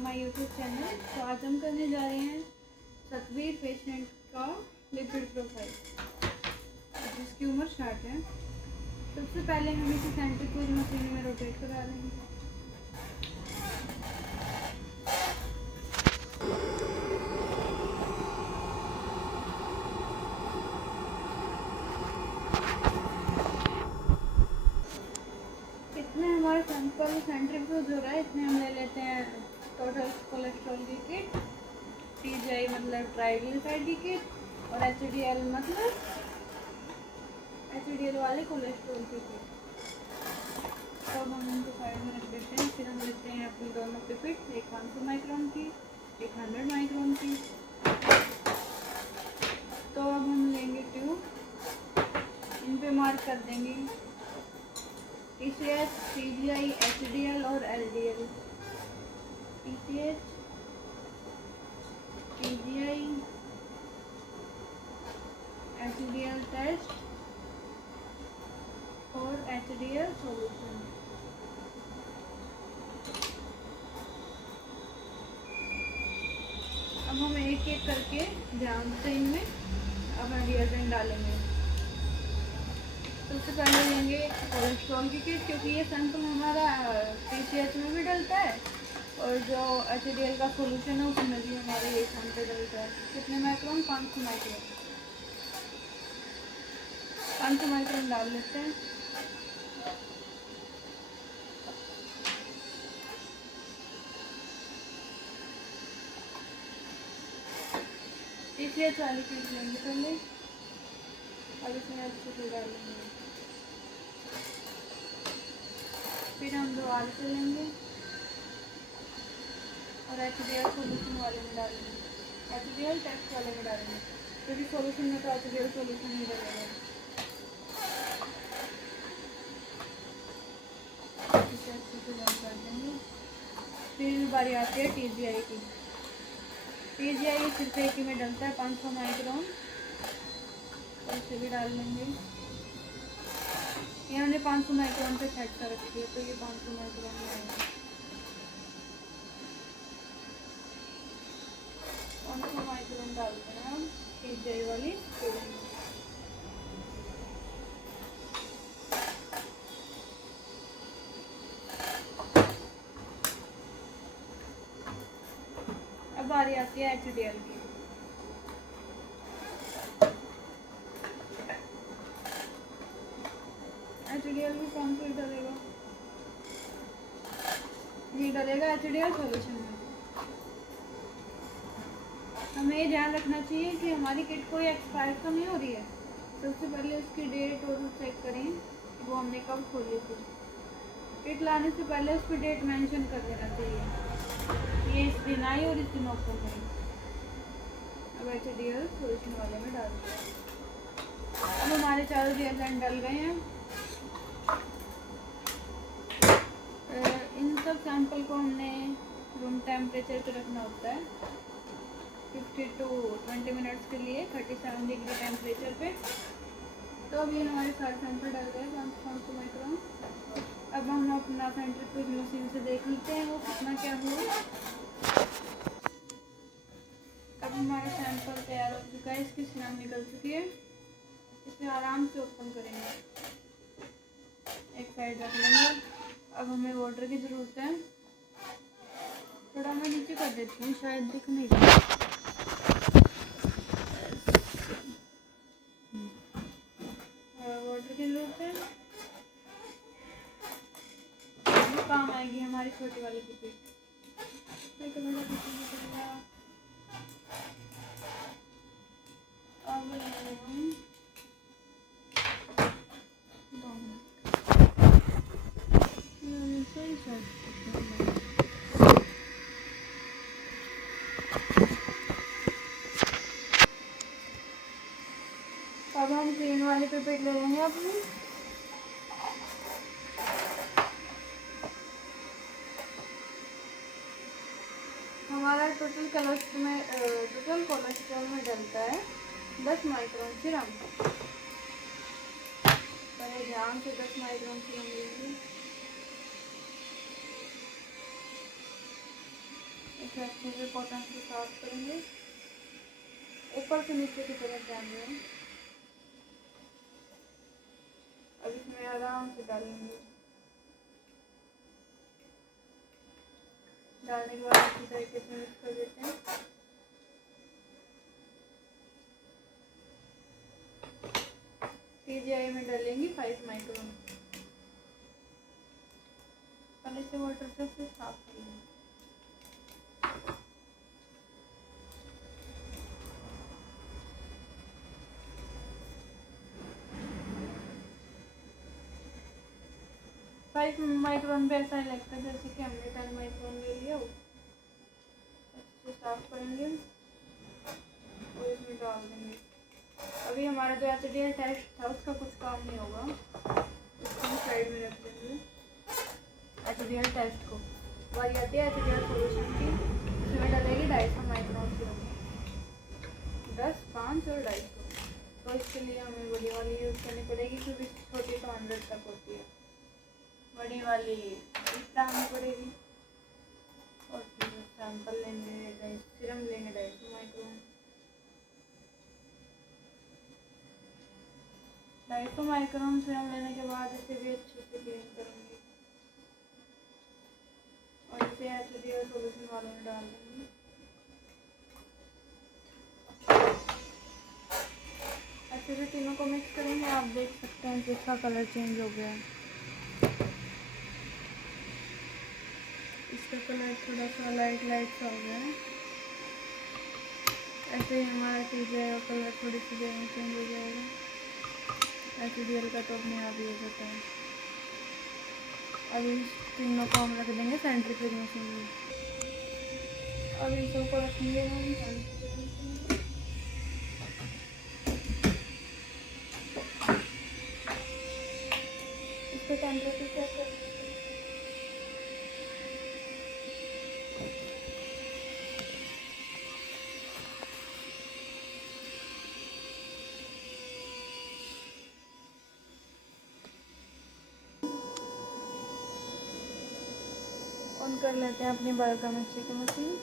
My YouTube channel. तो आज हम करने जा रहे हैं सतवीर पेशेंट का लिपिड प्रोफाइल, जिसकी उम्र 60 है। सबसे पहले हम इसे सेंट्रीफ्यूज मशीन में रोटेट करा लेंगे। इतने हमारे सैंपल सेंट्रीफ्यूज हो रहा है, इतने हम ले लेते हैं टोटल कोलेस्ट्रॉल की किट, TGI मतलब ट्राइग्लिसराइड की किट, और HDL मतलब HDL वाले कोलेस्ट्रॉल की किट। तो अब हम उनको साइड में रख देते हैं। फिर हम लेते हैं अपनी दोनों पिपेट, एक 500 माइक्रोन की, एक 100 माइक्रोन की। तो अब हम लेंगे ट्यूब, इन पे मार्क कर देंगे TCH, TGI, HDL और LDL। TCH, TGI, HDL test और HDL सॉल्यूशन। अब हम एक एक करके ध्यान से इनमें अपना रिएजेंट डालेंगे। सबसे पहले लेंगे कोलेस्ट्रॉल की किट, क्योंकि ये सैंपल हमारा TCH में भी डलता है और जो HDL का सॉल्यूशन है उसमें भी हमारे ये सैंपल डलता है। कितने माइक्रोन? 500 माइक्रोन। 500 माइक्रोन डाल लेते हैं। TCH वाली किट लेंगे पहले, अब इसमें अच्छे से डालेंगे। फिर हम दोबारा से लेंगे और HDL सॉल्यूशन वाले में डालेंगे, HDL टेस्ट वाले में डालेंगे, क्योंकि सॉल्यूशन में तो HDL सॉल्यूशन ही डलेगा। इसे अच्छे से बंद कर देंगे। फिर बारी आती है TGI की। TGI सिर्फ एक ही में डलता है, 500 माइक्रोन, तो इसे भी डाल लेंगे। यहाँ ने 500 माइक्रोन पे सेट कर रखी है, तो ये 500 माइक्रोन में आएगा। 500 माइक्रोन डालते हैं हम TGI वाली ट्यूब में। अब बारी आती है HDL की। HDL भी कौन सा डलेगा? ये डलेगा HDL सॉल्यूशन में। हमें ये ध्यान रखना चाहिए कि हमारी किट कोई एक्सपायर तो नहीं हो रही है। सबसे पहले उसकी डेट और चेक करें वो हमने कब खोली थी। किट लाने से पहले उस पर डेट मेंशन कर देना चाहिए, ये इस दिन आई और इस दिन ओपन हुई। अब HDL सॉल्यूशन वाले में डाल दिया। अब हमारे चारों रिएजेंट डल गए हैं। इन सब सैंपल को हमने रूम टेम्परेचर पे रखना होता है 50 to 20 मिनट्स के लिए, 37 डिग्री टेम्परेचर पे। तो अब ये हमारे सारे सैंपल डल गए 500 माइक्रोन। अब हम अपना सेंट्रीफ्यूज मशीन से देख लेते हैं वो कितना क्या हुआ। अब हमारा सैंपल तैयार हो चुका है, इसकी स्लैम निकल चुकी है। इसे आराम से ओपन करेंगे, एक साइड रख लेंगे। अब हमें वाटर की ज़रूरत है, थोड़ा मैं नीचे कर देती हूँ, शायद दिख नहीं रहा। वाटर की ज़रूरत है, काम आएगी हमारी छोटी वाली पिपेट। अब हम ग्रीन वाली पिपेट ले लेंगे अपनी। हमारा टोटल कोलेस्ट्रॉल में डलता है 10 माइक्रोन सीरम। पहले ध्यान से 10 माइक्रोन सीरम लेंगे। इसे अच्छे से कॉटन से साफ करेंगे, ऊपर से नीचे की तरफ ध्यान दें। अब इसमें आराम से डालेंगे, डालने के बाद अच्छी तरीके से मिक्स कर देते हैं। TGI में डालेंगे 5 माइक्रोन। पहले से वाटर से साफ कर लेंगे। फाइव माइक्रोन पे ऐसा ही लगता है जैसे कि हमने 10 माइक्रोन ले लिया हो। अच्छे से साफ करेंगे और इसमें डाल देंगे। अभी हमारा जो HDL टेस्ट था उसका कुछ काम नहीं होगा, उसको साइड में रख देंगे। HDL टेस्ट को बारी आती है HDL सोल्यूशन की, इसमें डालेगी 250 माइक्रोन की होगी, 10, 5 और 250। तो इसके लिए हमें बड़ी वाली यूज़ करनी पड़ेगी क्योंकि छोटी तो 100 तक होती है, बड़ी वाली डालनी पड़ेगी। और फिर सैंपल लेंगे, सीरम लेंगे 250 माइक्रोन। 250 माइक्रोन सीरम लेने के बाद इसे भी अच्छे से क्लीन करेंगे और इसे HDL सोल्यूशन वाले में डाल देंगे। अच्छे से तीनों को मिक्स करेंगे। आप देख सकते हैं कि इसका कलर चेंज हो गया है, इसका कलर थोड़ा सा लाइट सा हो गया है। ऐसे ही हमारा TGI का कलर थोड़ी सी देर में चेंज हो जाएगा। HDL का तो अपने आप ही हो जाता है। अभी तीनों को हम रख देंगे सेंट्रीफ्यूज मशीन में। अभी सबको रखेंगे हम इसको टेम्परेचर चेक करेंगे। ऑन कर लेते हैं अपनी बर्गर मिक्सी की मशीन।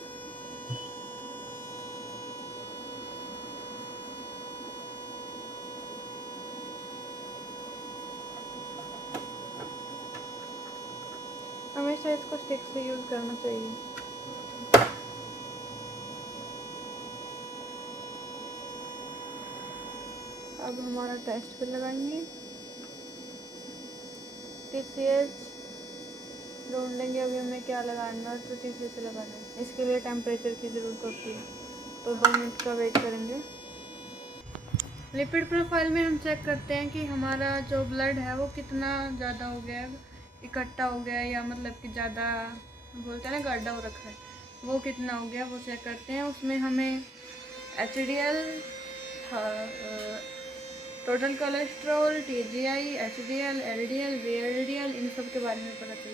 हमेशा इसको स्टिक से यूज़ करना चाहिए। अब हमारा टेस्ट पे लगाएंगे, TCH ढूंढेंगे अभी हमें क्या लगाना है, तो TCH लगाना है। इसके लिए टेम्परेचर की ज़रूरत होती है, तो 2 मिनट का वेट करेंगे। लिपिड प्रोफाइल में हम चेक करते हैं कि हमारा जो ब्लड है वो कितना ज़्यादा हो गया है, इकट्ठा हो गया है, या मतलब कि ज़्यादा बोलते हैं ना गाढ़ा हो रखा है, वो कितना हो गया वो चेक करते हैं। उसमें हमें HDL, total cholesterol, TGI, HDL, LDL, VLDL इन सब के बारे में पता चलता है।